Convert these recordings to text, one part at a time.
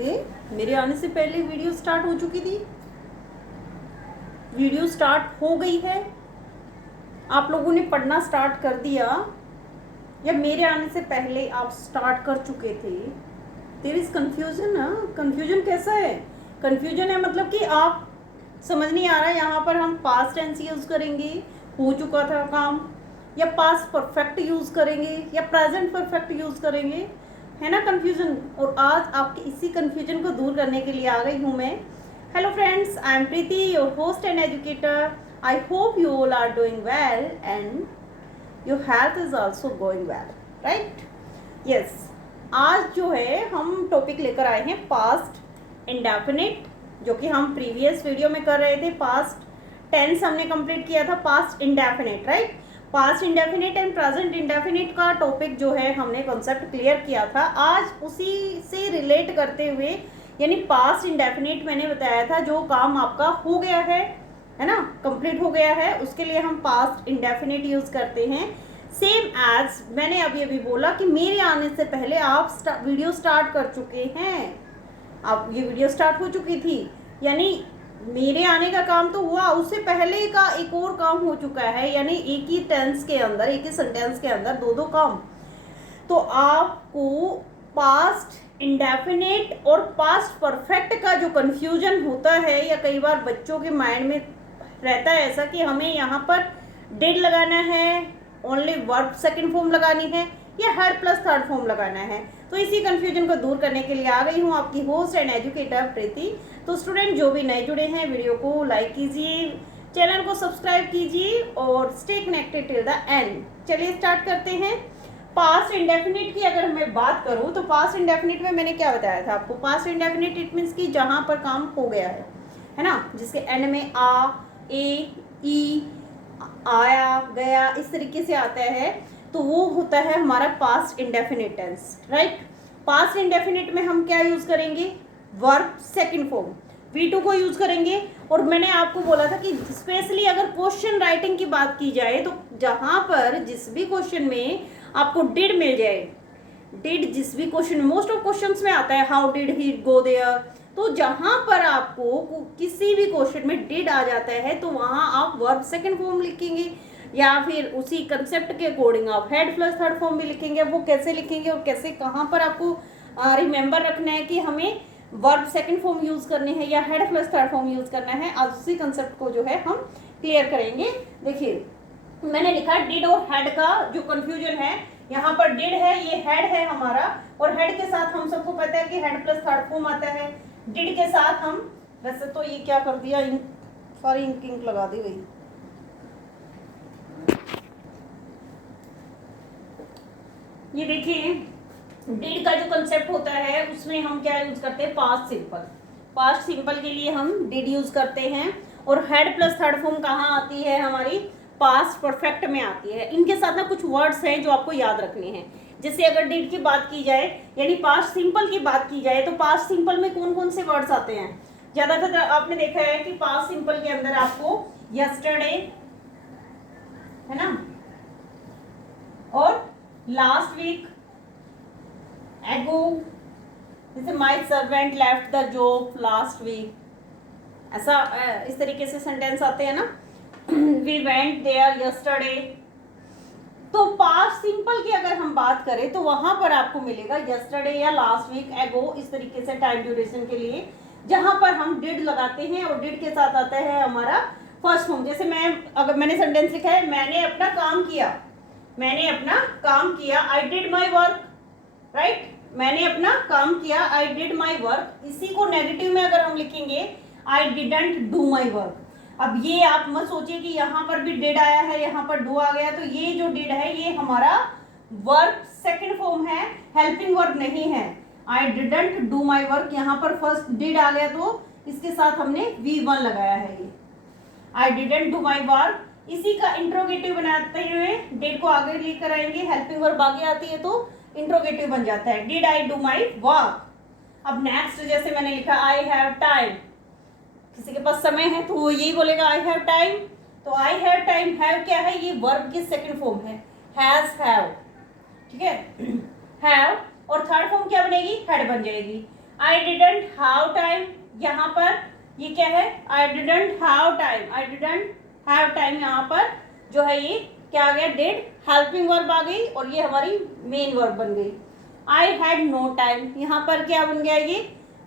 Okay, मेरे आने से पहले वीडियो स्टार्ट हो चुकी थी, वीडियो स्टार्ट हो गई है, आप लोगों ने पढ़ना स्टार्ट कर दिया या मेरे आने से पहले आप स्टार्ट कर चुके थे? देयर इज कंफ्यूजन ना। कंफ्यूजन कैसा है? कंफ्यूजन है मतलब कि आप समझ नहीं आ रहा है यहाँ पर हम पास्ट टेंस यूज़ करेंगे, हो चुका था काम, या पास्ट परफेक्ट यूज़ करेंगे या प्रेजेंट परफेक्ट यूज़ करेंगे, है ना कंफ्यूजन। और आज आपके इसी कंफ्यूजन को दूर करने के लिए आ गई हूँ मैं। Hello friends, I am Preeti, your host and educator. I hope you all are doing well and your health is also going well, right? Yes, आज जो है हम टॉपिक लेकर आए हैं पास्ट इंडेफिनिट, जो कि हम प्रीवियस वीडियो में कर रहे थे। पास्ट टेंस हमने कंप्लीट किया था, past indefinite, right? Past indefinite and present indefinite का टॉपिक जो है हमने कॉन्सेप्ट क्लियर किया था। आज उसी से रिलेट करते हुए, यानी पास्ट इंडेफिनिट मैंने बताया था जो काम आपका हो गया है ना, कंप्लीट हो गया है, उसके लिए हम पास्ट इंडेफिनिट यूज़ करते हैं। सेम एज मैंने अभी अभी बोला कि मेरे आने से पहले आप वीडियो स्टार्ट कर चुके हैं, अब ये वीडियो स्टार्ट हो चुकी थी, यानी मेरे आने का काम तो हुआ, उससे पहले का एक और काम हो चुका है, यानी एक ही टेंस के अंदर, एक ही सेंटेंस के अंदर दो दो काम। तो आपको पास्ट इंडेफिनिट और पास्ट परफेक्ट का जो कंफ्यूजन होता है, या कई बार बच्चों के माइंड में रहता है ऐसा कि हमें यहाँ पर डिड लगाना है, ओनली वर्ब सेकंड फॉर्म लगानी है, या हेड प्लस थर्ड फॉर्म लगाना है। तो इसी कंफ्यूजन को दूर करने के लिए आ गई हूँ आपकी होस्ट एंड एजुकेटर प्रीति। तो स्टूडेंट जो भी नए जुड़े हैं, वीडियो को लाइक कीजिए, चैनल को सब्सक्राइब कीजिए और stay connected till the end. चलिए स्टार्ट करते हैं। पास्ट इंडेफिनिट की अगर मैं बात करूँ तो पास्ट इंडेफिनिट में मैंने क्या बताया था आपको? पास्ट इंडेफिनिट इट मीन्स कि जहाँ पर काम हो गया है ना, जिसके एंड में आ, ए, ई, आया, गया, इस तरीके से आता है, तो वो होता है हमारा past indefinite tense, right? Past indefinite में हम क्या यूज करेंगे? वर्ब सेकंड फॉर्म V2 को यूज करेंगे। और मैंने आपको बोला था कि स्पेशली अगर क्वेश्चन राइटिंग की बात की जाए तो जहां पर जिस भी क्वेश्चन में आपको डिड मिल जाए, डिड जिस भी क्वेश्चन, मोस्ट ऑफ क्वेश्चंस में आता है how did he go there, तो जहां पर आपको किसी भी क्वेश्चन में डिड आ जाता है तो वहां आप वर्ब सेकंड फॉर्म लिखेंगे, या फिर उसी कंसेप्ट के अकॉर्डिंग आप हेड प्लस थर्ड फॉर्म भी लिखेंगे। वो कैसे लिखेंगे और कैसे, कहाँ पर आपको रिमेंबर रखना है कि हमें वर्ब सेकंड फॉर्म यूज करनी है या head plus third form use करना है, आज उसी कंसेप्ट को जो है हम क्लियर करेंगे। देखिए मैंने लिखा डिड और हेड का जो कंफ्यूजन है, यहाँ पर डिड है, ये हेड है हमारा, और हेड के साथ हम सबको पता है कि हेड प्लस थर्ड फॉर्म आता है। डिड के साथ हम, वैसे तो ये क्या कर दिया, सारी इंक लगा दी गई। ये देखिए डिड का जो कंसेप्ट होता है उसमें हम क्या यूज करते हैं? Past simple. पास्ट सिंपल के लिए हम डिड यूज करते हैं। और हेड प्लस थर्ड फॉर्म कहाँ आती है? हमारी पास्ट परफेक्ट में आती है। इनके साथ ना कुछ वर्ड्स हैं जो आपको याद रखने हैं। जैसे अगर डिड की बात की जाए, यानी पास्ट सिंपल की बात की जाए, तो पास्ट सिंपल में कौन कौन से वर्ड्स आते हैं? ज्यादातर आपने देखा है कि पास्ट सिंपल के अंदर आपको यस्टरडे, है ना, और लास्ट वीक, एगो, जैसे my servant left the job last week, ऐसा इस तरीके से सेंटेंस आते हैं ना। We went there yesterday. तो पास्ट सिंपल की अगर हम बात करें तो वहां पर आपको मिलेगा यस्टरडे या लास्ट वीक, एगो, इस तरीके से टाइम ड्यूरेशन के लिए, जहां पर हम डिड लगाते हैं और डिड के साथ आता है हमारा फर्स्ट फॉर्म। जैसे अगर मैंने सेंटेंस लिखा है मैंने अपना काम किया, मैंने अपना काम किया, I did my work, right? मैंने अपना काम किया, आई डिड माई वर्क। इसी को नेगेटिव में अगर हम लिखेंगे I didn't do my work. अब ये आप मत सोचिए कि यहाँ पर भी डिड आया है, यहाँ पर डू आ गया, तो ये जो डिड है ये हमारा वर्ब सेकंड फॉर्म है, हेल्पिंग वर्ब नहीं है। I didn't do my work, यहाँ पर फर्स्ट डिड आ गया तो इसके साथ हमने V1 लगाया है। ये I didn't do my work, इसी का इंट्रोगेटिव बनाते हुए डिड को आगे लेकर आएंगे, हेल्पिंग वर्ब आगे आती है तो इंट्रोगेटिव बन जाता है, did I do my work. अब नेक्स्ट जैसे मैंने लिखा आई हैव टाइम, किसी के पास समय है तो वो यही बोलेगा आई हैव टाइम। तो आई हैव टाइम, हैव क्या है? ये वर्ब की सेकंड फॉर्म है, हैज, हैव, ठीक है, हैव, और थर्ड फॉर्म क्या बनेगी? हेड बन जाएगी। आई डिडंट हैव टाइम, यहाँ पर ये क्या है, I didn't have time, I didn't have time, यहाँ पर जो है ये क्या आ गया, डिड, हेल्पिंग वर्ब आ गई और ये हमारी मेन वर्ब बन गई। आई हैड नो टाइम, यहाँ पर क्या बन गया,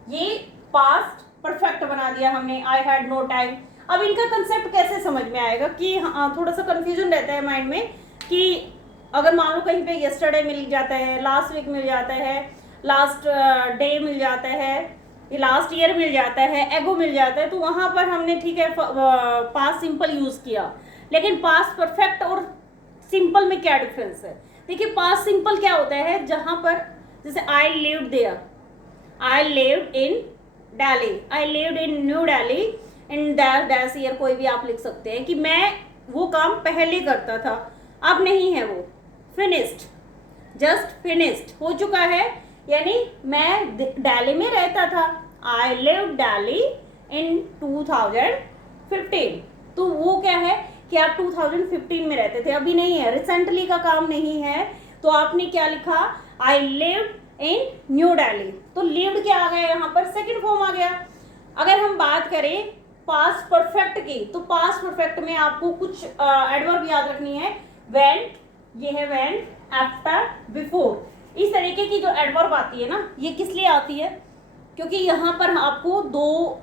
ये पास्ट परफेक्ट बना दिया हमने, आई हैड नो टाइम। अब इनका कंसेप्ट कैसे समझ में आएगा कि थोड़ा सा कंफ्यूजन रहता है माइंड में कि अगर मान लो कहीं पे यस्टरडे मिल जाता है, लास्ट वीक मिल जाता है, लास्ट डे मिल जाता है, ये लास्ट ईयर मिल जाता है, एगो मिल जाता है, तो वहाँ पर हमने ठीक है पास्ट सिंपल यूज़ किया। लेकिन पास्ट परफेक्ट और सिंपल में क्या डिफरेंस है? देखिए पास्ट सिंपल क्या होता है, जहाँ पर जैसे I lived there, I lived in Delhi, I lived in new Delhi in that year, कोई भी आप लिख सकते हैं कि मैं वो काम पहले करता था, अब नहीं है वो, फिनिश्ड, जस्ट फिनिश्ड, हो चुका है, यानी मैं दिल्ली में रहता था, आई लिव्ड दिल्ली इन 2015, तो वो क्या है कि आप 2015 में रहते थे, अभी नहीं है, रिसेंटली का काम नहीं है, तो आपने क्या लिखा, आई लिव्ड इन न्यू दिल्ली, तो लिव्ड क्या आ गया यहाँ पर, सेकंड फॉर्म आ गया। अगर हम बात करें पास्ट परफेक्ट की, तो पास्ट परफेक्ट में आपको कुछ एडवर्ब याद रखनी है, वेंट, ये है वेंट, आफ्टर, बिफोर, इस तरीके की जो एडवर्ब आती है ना, ये किस लिए आती है, क्योंकि यहाँ पर आपको दो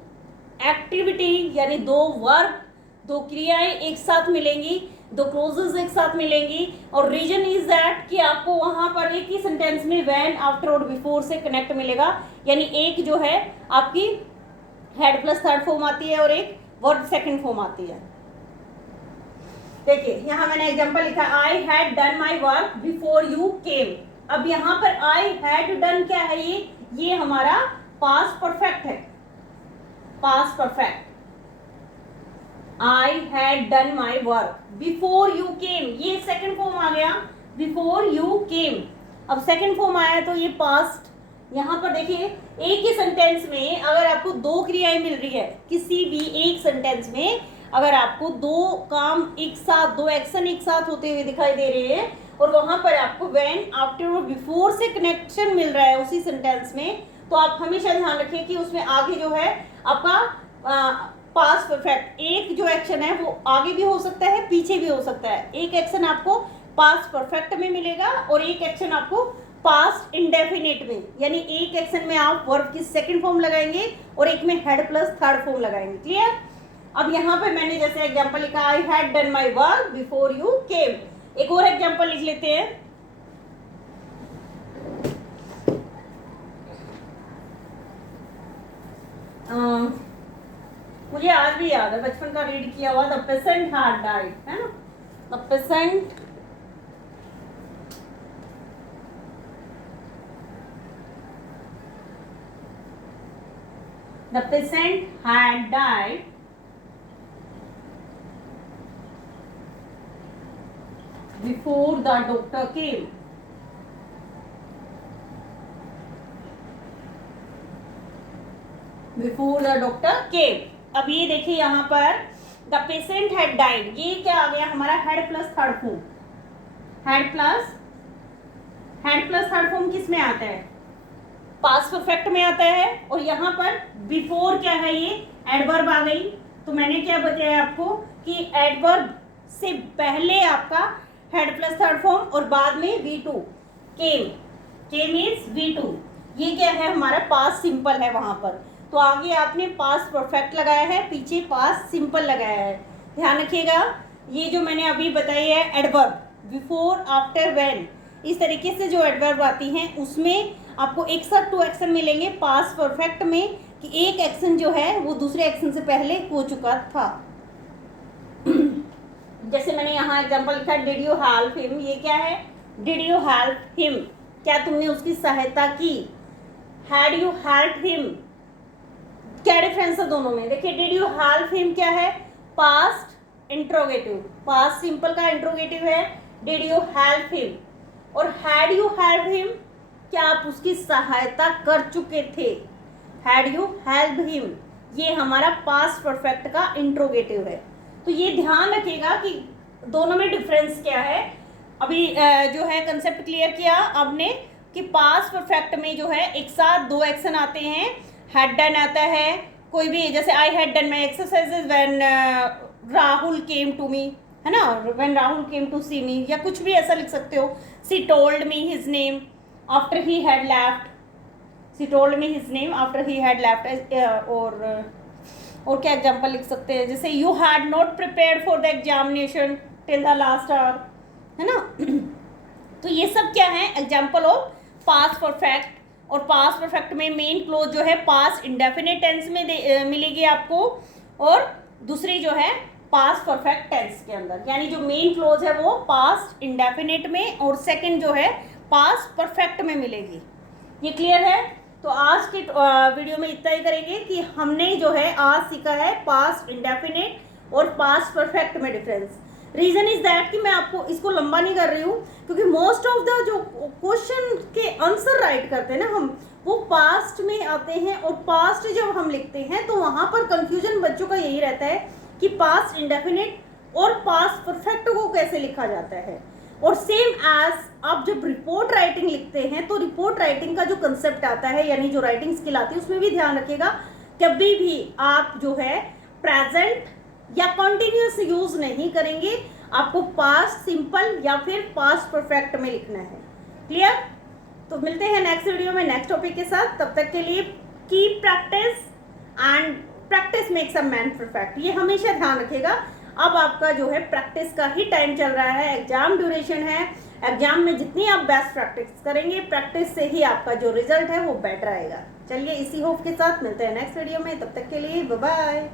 एक्टिविटी यानी दो वर्ब, दो क्रियाएं एक साथ मिलेंगी, दो क्लोजेस एक साथ मिलेंगी, और रीजन इज दैट कि आपको वहां पर एक ही सेंटेंस में व्हेन, आफ्टर और बिफोर से कनेक्ट मिलेगा, यानी एक जो है आपकी हेड प्लस थर्ड फॉर्म आती है और एक वर्ब सेकंड फॉर्म आती है। देखिए यहाँ मैंने एग्जांपल लिखा, आई had done my work before you came. अब यहाँ पर आई हैड डन क्या है, ये हमारा पास्ट परफेक्ट है, past perfect, I had done my work before you came, ये सेकंड फॉर्म आ गया, बिफोर यू केम। अब सेकंड फॉर्म आया तो ये पास्ट, यहाँ पर देखिए एक ही सेंटेंस में अगर आपको दो क्रियाएं मिल रही है, किसी भी एक सेंटेंस में अगर आपको दो काम एक साथ, दो एक्शन एक साथ होते हुए दिखाई दे रहे हैं, और वहां पर आपको व्हेन, आफ्टर और बिफोर से कनेक्शन मिल रहा है उसी सेंटेंस में, तो आप हमेशा ध्यान रखिए कि उसमें आगे जो है आपका पास्ट परफेक्ट, एक जो एक्शन है वो आगे भी हो सकता है, पीछे भी हो सकता है। एक एक्शन आपको पास्ट परफेक्ट में मिलेगा और एक एक्शन आपको पास्ट इंडेफिनिट में, यानी एक एक्शन में आप वर्ब की सेकंड फॉर्म लगाएंगे और एक में हेड प्लस थर्ड फॉर्म लगाएंगे। क्लियर? अब यहाँ पे मैंने जैसे एग्जांपल लिखा, आई had done my work before you came. एक और एग्जांपल लिख लेते हैं, मुझे आज भी याद है, बचपन का रीड किया हुआ, द पेसेंट हैड डाइड, है ना, the patient had died before the doctor came. Before the doctor came. अब ये देखिए यहाँ पर द पेशेंट हैड डाइड, ये क्या आ गया हमारा, head plus third form, head plus third form किस में आता है, पास्ट परफेक्ट में आता है, और यहाँ पर बिफोर क्या है, ये एडवर्ब आ गई। तो मैंने क्या बताया आपको कि एडवर्ब से पहले आपका हेड प्लस थर्ड फॉर्म और बाद में V2, केम इज V2, ये क्या है हमारा पास्ट सिंपल है वहां पर, तो आगे आपने पास्ट परफेक्ट लगाया है, पीछे पास्ट सिंपल लगाया है। ध्यान रखिएगा, ये जो मैंने अभी बताई है एडवर्ब, बिफोर, आफ्टर, व्हेन, इस तरीके से जो एडवर्ब आती हैं उसमें आपको एक साथ टू एक्शन मिलेंगे पास्ट परफेक्ट में, कि एक एक्शन जो है वो दूसरे एक्शन से पहले हो चुका था। जैसे मैंने यहाँ एग्जांपल लिखा, डिड यू हेल्प हिम, ये क्या है, डिड यू हेल्प हिम, क्या तुमने उसकी सहायता की, हैड यू हेल्प हिम, क्या डिफरेंस है दोनों में, देखिए डिड यू हेल्प हिम क्या है, पास्ट इंट्रोगेटिव, पास्ट सिंपल का इंट्रोगेटिव है डिड यू हेल्प हिम, और हैड यू हेल्प हिम क्या आप उसकी सहायता कर चुके थे, हैड यू हेल्प हिम, ये हमारा पास्ट परफेक्ट का इंट्रोगेटिव है। तो ये ध्यान रखिएगा कि दोनों में डिफरेंस क्या है। अभी जो है कंसेप्ट क्लियर किया, आपने कि पास्ट परफेक्ट में जो है एक साथ दो एक्शन आते हैं, हैड डन आता है, कोई भी जैसे I had done my exercises when Rahul came to me, है ना, when Rahul came to see me, या कुछ भी ऐसा लिख सकते हो। She told me his name after he had left, she told me his name after he had left. और क्या एग्जाम्पल लिख सकते हैं, जैसे you had not prepared for the examination till the last hour, है ना। तो ये सब क्या है, एग्जाम्पल ऑफ पास्ट परफेक्ट। और पास्ट परफेक्ट में मेन क्लोज जो है पास्ट इंडेफिनिट टेंस में मिलेगी आपको, और दूसरी जो है पास्ट परफेक्ट टेंस के अंदर, यानी जो मेन क्लोज है वो पास्ट इंडेफिनिट में और सेकंड जो है पास्ट परफेक्ट में मिलेगी। ये क्लियर है। तो आज के वीडियो में इतना ही करेंगे कि हमने जो है आज सीखा है पास्ट इंडेफिनिट और पास्ट परफेक्ट में डिफरेंस। रीजन इज दैट कि मैं आपको इसको लंबा नहीं कर रही हूँ, क्योंकि मोस्ट ऑफ द जो क्वेश्चन के आंसर राइट करते हैं ना हम, वो पास्ट में आते हैं, और पास्ट जब हम लिखते हैं तो वहां पर कंफ्यूजन बच्चों का यही रहता है कि पास्ट इंडेफिनिट और पास्ट परफेक्ट को कैसे लिखा जाता है। और सेम एज आप जब रिपोर्ट राइटिंग लिखते हैं तो रिपोर्ट राइटिंग का जो कंसेप्ट आता है, यानी जो राइटिंग स्किल आती है, उसमें भी ध्यान रखिएगा कभी भी आप जो है प्रेजेंट या कॉन्टिन्यूस यूज नहीं करेंगे, आपको पास्ट सिंपल या फिर पास्ट परफेक्ट में लिखना है। क्लियर। तो मिलते हैं नेक्स्ट वीडियो में नेक्स्ट टॉपिक के साथ। तब तक के लिए keep practice and practice makes a man perfect, ये हमेशा ध्यान रखिएगा। अब आपका जो है प्रैक्टिस का ही टाइम चल रहा है, एग्जाम ड्यूरेशन है। एग्जाम में जितनी आप बेस्ट प्रैक्टिस करेंगे, प्रैक्टिस से ही आपका जो रिजल्ट है वो बेटर आएगा। चलिए इसी होप के साथ मिलते हैं नेक्स्ट वीडियो में, तब तक के लिए बाय बाय।